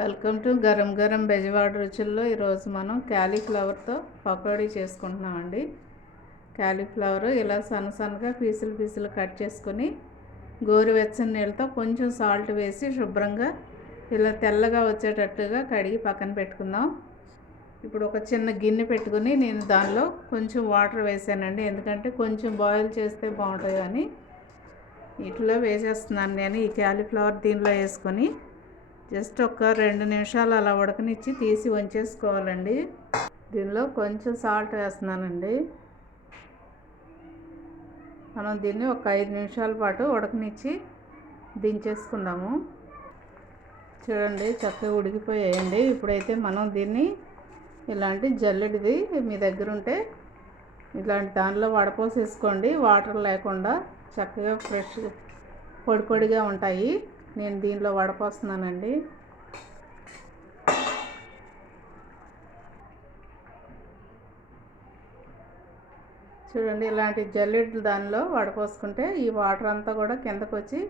Welcome to గరం గరం బెజవాడ రుచుల్లో. ఈరోజు మనం క్యాలీఫ్లవర్తో పకోడీ చేసుకుంటున్నామండి. క్యాలీఫ్లవర్ ఇలా సన్నగా పీసులు కట్ చేసుకొని గోరువెచ్చని నీళ్ళతో కొంచెం సాల్ట్ వేసి శుభ్రంగా ఇలా తెల్లగా వచ్చేటట్టుగా కడిగి పక్కన పెట్టుకుందాం. ఇప్పుడు ఒక చిన్న గిన్నె పెట్టుకుని నేను దానిలో కొంచెం వాటర్ వేసానండి, ఎందుకంటే కొంచెం బాయిల్ చేస్తే బాగుంటుంది అని. ఇట్లా వేసేస్తున్నాను నేను ఈ క్యాలీఫ్లవర్. దీనిలో వేసుకొని జస్ట్ ఒక 2 నిమిషాలు అలా ఉడకనిచ్చి తీసి వంచేసుకోవాలండి. దీనిలో కొంచెం సాల్ట్ వేస్తున్నానండి. మనం దీన్ని ఒక 5 నిమిషాల పాటు ఉడకనిచ్చి దించేసుకుందాము. చూడండి, చక్కగా ఉడికిపోయాయండి. ఇప్పుడైతే మనం దీన్ని ఇలాంటి జల్లెడిది మీ దగ్గర ఉంటే ఇలాంటి దానిలో వడపోసేసుకోండి. వాటర్ లేకుండా చక్కగా ఫ్రెష్ పొడిగా ఉంటాయి. నేను దీనిలో వడపోస్తున్నానండి. చూడండి, ఇలాంటి జల్లెడ్లు దానిలో వడపోసుకుంటే ఈ వాటర్ అంతా కూడా కిందకు వచ్చి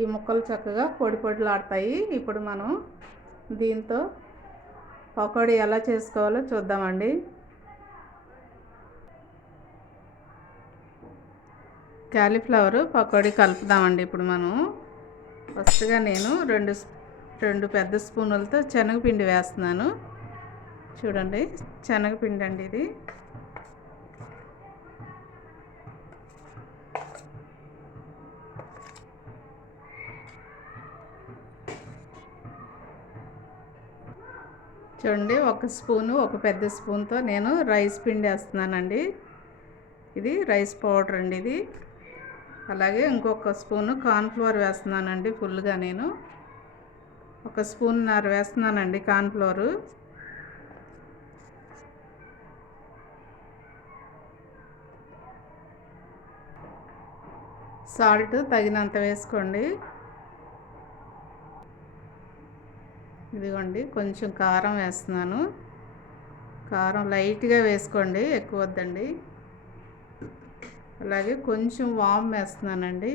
ఈ ముక్కలు చక్కగా పొడిలాడతాయి. ఇప్పుడు మనం దీంతో పకోడీ ఎలా చేసుకోవాలో చూద్దామండి. క్యాలీఫ్లవర్ పకోడీ కలుపుదామండి. ఇప్పుడు మనం ఫస్ట్గా నేను రెండు పెద్ద స్పూనులతో శనగపిండి వేస్తున్నాను. చూడండి, శనగపిండి అండి ఇది. చూడండి, ఒక పెద్ద స్పూన్తో నేను రైస్ పిండి వేస్తున్నానండి. ఇది రైస్ పౌడర్ అండి ఇది. అలాగే ఇంకొక స్పూను కార్న్ఫ్లోర్ వేస్తున్నానండి. ఫుల్గా నేను 1.5 స్పూన్ వేస్తున్నానండి కార్న్ఫ్లోరు. సాల్ట్ తగినంత వేసుకోండి. ఇదిగోండి, కొంచెం కారం వేస్తున్నాను. కారం లైట్గా వేసుకోండి, ఎక్కువ వద్దండి. అలాగే కొంచెం వామ్ వేస్తున్నానండి.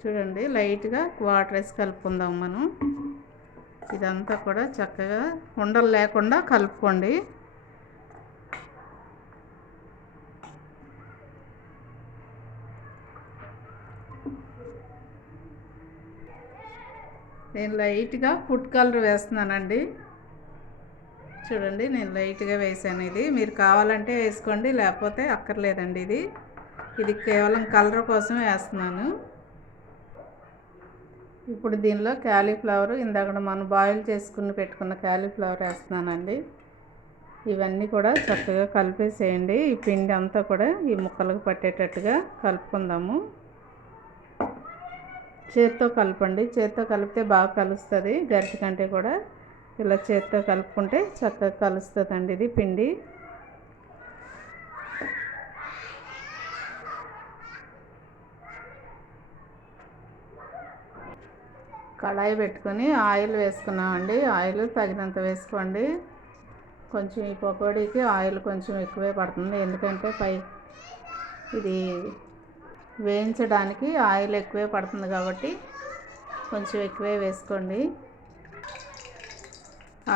చూడండి, లైట్గా వాటర్ వేసి కలుపుకుందాం మనం. ఇదంతా కూడా చక్కగా ఉండలు లేకుండా కలుపుకోండి. నేను లైట్గా ఫుడ్ కలర్ వేస్తున్నానండి. చూడండి, నేను లైట్గా వేసాను. ఇది మీరు కావాలంటే వేసుకోండి, లేకపోతే అక్కర్లేదండి. ఇది కేవలం కలర్ కోసం వేస్తున్నాను. ఇప్పుడు దీనిలో క్యాలీఫ్లవర్, ఇందాక మనం బాయిల్ చేసుకుని పెట్టుకున్న క్యాలీఫ్లవర్ వేస్తున్నానండి. ఇవన్నీ కూడా చక్కగా కలిపేసేయండి. ఈ పిండి అంతా కూడా ఈ ముక్కలకు పట్టేటట్టుగా కలుపుకుందాము. చేత్తో కలపండి. చేత్తో కలిపితే బాగా కలుస్తుంది. గరిటె కంటే కూడా ఇలా చేత్తో కలుపుకుంటే చక్కగా కలుస్తుందండి ఇది పిండి. కడాయి పెట్టుకొని ఆయిల్ వేసుకున్నామండి. ఆయిల్ తగినంత వేసుకోండి. కొంచెం ఈ పకోడీకి ఆయిల్ కొంచెం ఎక్కువే పడుతుంది, ఎందుకంటే ఇది వేయించడానికి ఆయిల్ ఎక్కువే పడుతుంది కాబట్టి కొంచెం ఎక్కువే వేసుకోండి.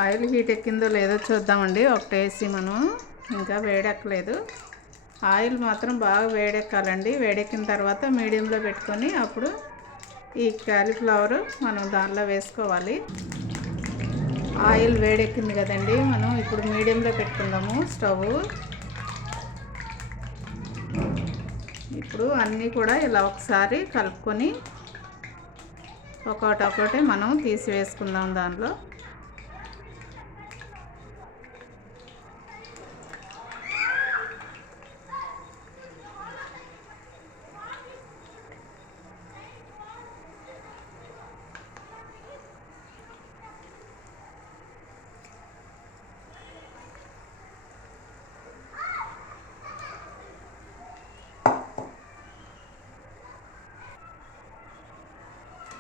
ఆయిల్ హీట్ ఎక్కిందో లేదో చూద్దామండి. ఒకటేసి మనం ఇంకా వేడెక్కలేదు. ఆయిల్ మాత్రం బాగా వేడెక్కాలండి. వేడెక్కిన తర్వాత మీడియంలో పెట్టుకొని అప్పుడు ఈ క్యాలీఫ్లవర్ మనం దానిలో వేసుకోవాలి. ఆయిల్ వేడెక్కింది కదండి, మనం ఇప్పుడు మీడియంలో పెట్టుకుందాము స్టవ్. ఇప్పుడు అన్నీ కూడా ఇలా ఒకసారి కలుపుకొని ఒక్కొక్కటి మనం తీసివేసుకుందాం దానిలో.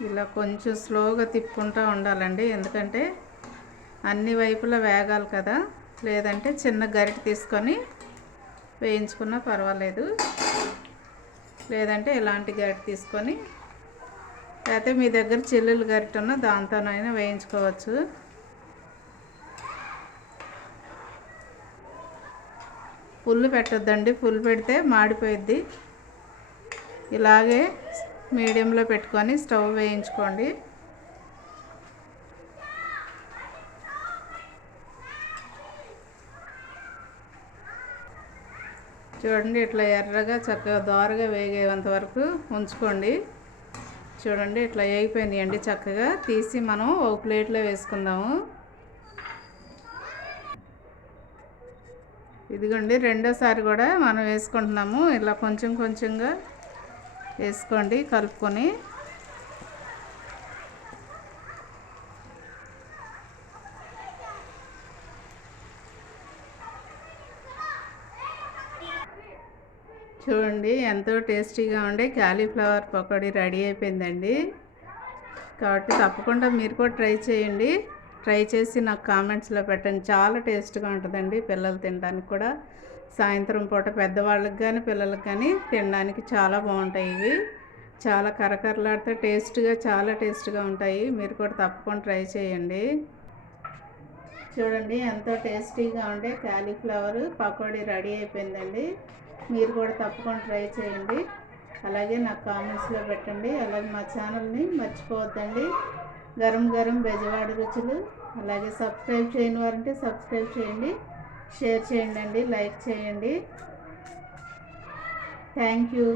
ఇలా కొంచెం స్లోగా తిప్పుకుంటూ ఉండాలండి, ఎందుకంటే అన్ని వైపులా వేగాలి కదా. లేదంటే చిన్న గరిటె తీసుకొని వేయించుకున్నా పర్వాలేదు. లేదంటే ఇలాంటి గరిటె తీసుకొని, లేకపోతే మీ దగ్గర చిల్లులు గరిటె ఉన్న దాంతోనైనా వేయించుకోవచ్చు. ఫుల్ పెట్టొద్దండి, ఫుల్ పెడితే మాడిపోయిద్ది. ఇలాగే మీడియంలో పెట్టుకొని స్టవ్ వేయించుకోండి. చూడండి, ఇట్లా ఎర్రగా చక్కగా దోరగా వేగేంత వరకు ఉంచుకోండి. చూడండి, ఇట్లా వేగిపోయినాయండి. చక్కగా తీసి మనం ఒక ప్లేట్లో వేసుకుందాము. ఇదిగోండి, రెండోసారి కూడా మనం వేసుకుంటున్నాము. ఇలా కొంచెం కొంచెంగా వేసుకోండి కలుపుకొని. చూడండి, ఎంతో టేస్టీగా ఉండే క్యాలీఫ్లవర్ పకోడీ రెడీ అయిపోయిందండి. కాబట్టి తప్పకుండా మీరు కూడా ట్రై చేయండి. ట్రై చేసి నాకు కామెంట్స్లో పెట్టండి. చాలా టేస్ట్గా ఉంటుందండి. పిల్లలు తినడానికి కూడా, సాయంత్రం పూట పెద్దవాళ్ళకి కానీ పిల్లలకి కానీ తినడానికి చాలా బాగుంటాయి. ఇవి చాలా కరకరలాడితే టేస్ట్గా, చాలా టేస్ట్గా ఉంటాయి. మీరు కూడా తప్పకుండా ట్రై చేయండి. చూడండి, ఎంతో టేస్టీగా ఉండే క్యాలీఫ్లవర్ పకోడీ రెడీ అయిపోయిందండి. మీరు కూడా తప్పకుండా ట్రై చేయండి. అలాగే నాకు కామెంట్స్లో పెట్టండి. అలాగే మా ఛానల్ని మర్చిపోవద్దండి. గరం గరం బెజవాడ రుచులు. అలాగే సబ్స్క్రైబ్ చేయని వారంటే సబ్స్క్రైబ్ చేయండి, షేర్ చేయండి, లైక్ చేయండి. Thank you.